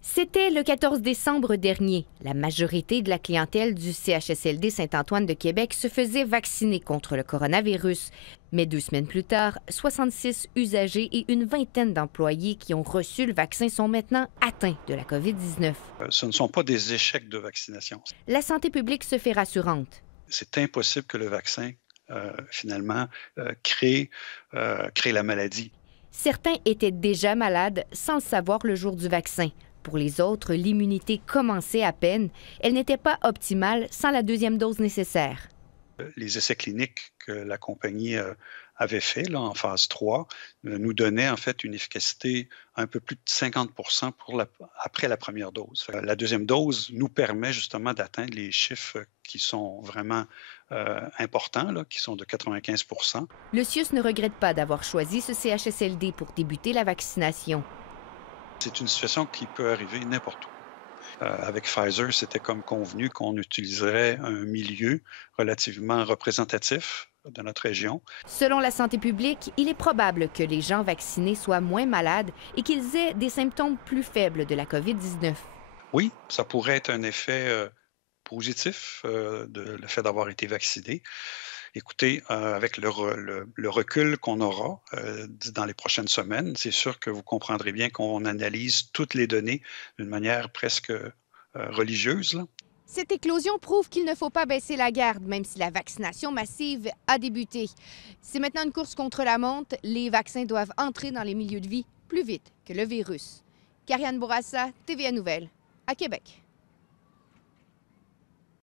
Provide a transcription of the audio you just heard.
C'était le 14 décembre dernier. La majorité de la clientèle du CHSLD Saint-Antoine de Québec se faisait vacciner contre le coronavirus. Mais 2 semaines plus tard, 66 usagers et une vingtaine d'employés qui ont reçu le vaccin sont maintenant atteints de la COVID-19. Ce ne sont pas des échecs de vaccination. La santé publique se fait rassurante. C'est impossible que le vaccin, finalement, crée la maladie. Certains étaient déjà malades sans le savoir le jour du vaccin. Pour les autres, l'immunité commençait à peine. Elle n'était pas optimale sans la deuxième dose nécessaire. Les essais cliniques que la compagnie avait fait là, en phase 3 nous donnaient en fait une efficacité un peu plus de 50 après la première dose. La deuxième dose nous permet justement d'atteindre les chiffres qui sont vraiment importants, là, qui sont de 95 %. Le CIUS ne regrette pas d'avoir choisi ce CHSLD pour débuter la vaccination. C'est une situation qui peut arriver n'importe où. Avec Pfizer, c'était comme convenu qu'on utiliserait un milieu relativement représentatif de notre région. Selon la santé publique, il est probable que les gens vaccinés soient moins malades et qu'ils aient des symptômes plus faibles de la COVID-19. Oui, ça pourrait être un effet positif le fait d'avoir été vacciné. Écoutez, avec le recul qu'on aura dans les prochaines semaines, c'est sûr que vous comprendrez bien qu'on analyse toutes les données d'une manière presque religieuse, là. Cette éclosion prouve qu'il ne faut pas baisser la garde, même si la vaccination massive a débuté. C'est maintenant une course contre la montre. Les vaccins doivent entrer dans les milieux de vie plus vite que le virus. Karianne Bourassa, TVA Nouvelles, à Québec.